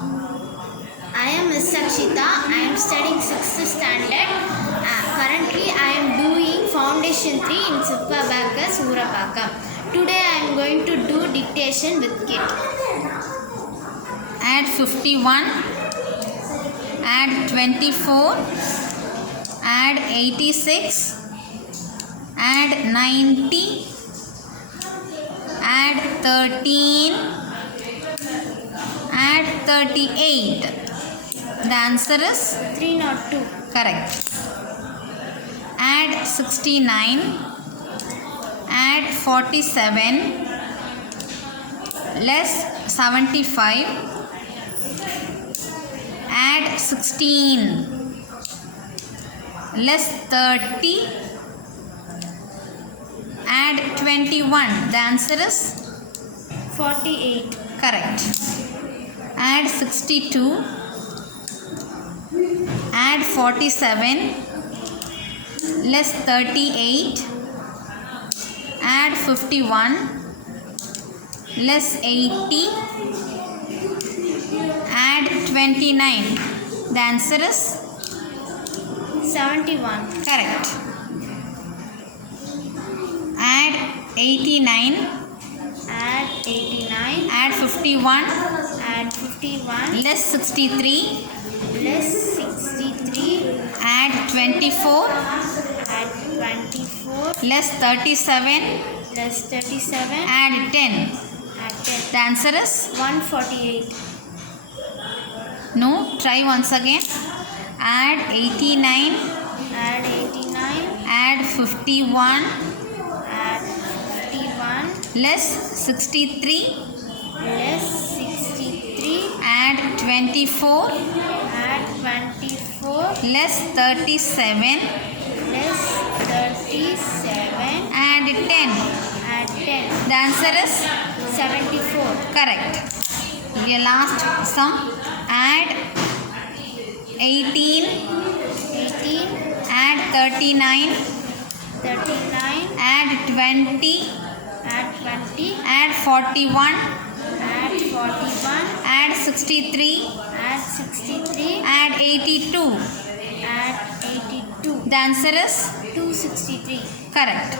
I am Miss Shakshitha. I am studying 6th standard. Currently, I am doing Foundation 3 in Sip Abacus Urapakkam. Today, I am going to do dictation with kit. Add 51, add 24, add 86, add 90, add 13, add 38. The answer is 302. correct. Add 69, add 47, less 75, add 16, less 30, add 21. The answer is 48. correct. Add 62, add 47, less 38, add 51, less 80, add 29. The answer is 71. correct. Add 89, Add 89. add 51, Add 51. less 63, Less 63. add 24, Add 24. less 37, Less 37. add 10. Add 10. The answer is 148. no. Try once again. Add 89, Add 89. add 51, Add 51. less 63, Less 63. add 24, Add 24. less 37, Less 37. add 10. Add 10. The answer is 74. correct. Your last sum. Add 18, 18. add 39, 39. add 20, Add 20. add 41, Add 41. add 63, Add 63. add 82. Add 82. The answer is 263. correct.